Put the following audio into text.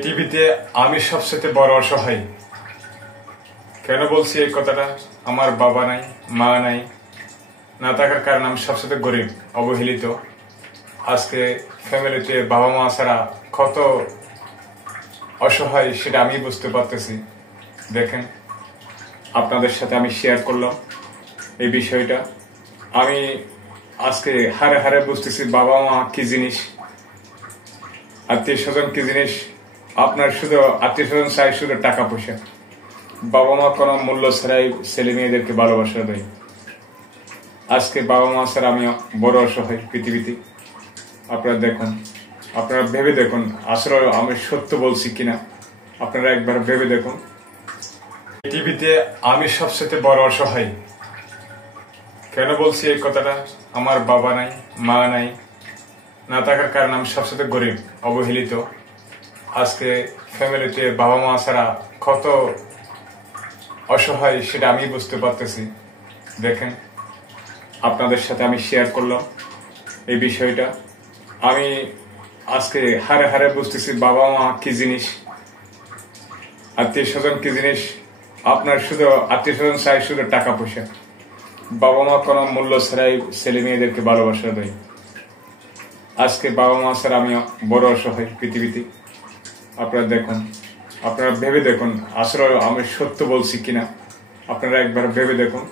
পৃথিবীতে আমি সবচেয়ে বড় অসহায়। কেন বলছি এই কথাটা? আমার বাবা নাই, মা নাই, না থাকার কারণে আমি সবচেয়ে গরিব, অবহেলিত। আজকে ফ্যামিলিতে বাবা মা ছাড়া কত অসহায় সেটা আমি বুঝতে পারতেছি। দেখেন, আপনাদের সাথে আমি শেয়ার করলাম এই বিষয়টা। আমি আজকে হারে হারে বুঝতেছি বাবা মা কি জিনিস, আত্মীয় স্বজন কি জিনিস। আপনার শুধু আত্মীয় স্বজন চাই শুধু টাকা পয়সা, বাবা মা কোনো মূল্য ছাড়াই ছেলে মেয়েদেরকে ভালোবাসা দেয়। আজকে বাবা মা ছাড়া আমি বড় অসহায় পৃথিবীতে। আপনারা দেখুন, আপনারা ভেবে দেখুন আসলে আমি সত্য বলছি কিনা। আপনারা একবার ভেবে দেখুন, পৃথিবীতে আমি সবচেয়ে বড় অসহায়। কেন বলছি এই কথাটা? আমার বাবা নাই, মা নাই, না থাকার কারণে আমি সবচেয়ে গরিব, অবহেলিত। আজকে ফ্যামিলিতে বাবা মা ছাড়া কত অসহায় সেটা আমি বুঝতে পারতেছি। দেখেন, আপনাদের সাথে আমি শেয়ার করলাম এই বিষয়টা। আমি আজকে হারে হারে বুঝতেছি বাবা মা কি জিনিস, আত্মীয় স্বজন কি জিনিস। আপনার শুধু আত্মীয় স্বজন চাই শুধু টাকা পয়সা, বাবা মা কোনো মূল্য ছাড়াই ছেলে মেয়েদেরকে ভালোবাসা দেয়। আজকে বাবা মা ছাড়া আমি বড় অসহায় পৃথিবীতে। আপনারা দেখুন, আপনারা ভেবে দেখুন আসলে আমি সত্য বলছি কিনা। আপনারা একবার ভেবে দেখুন।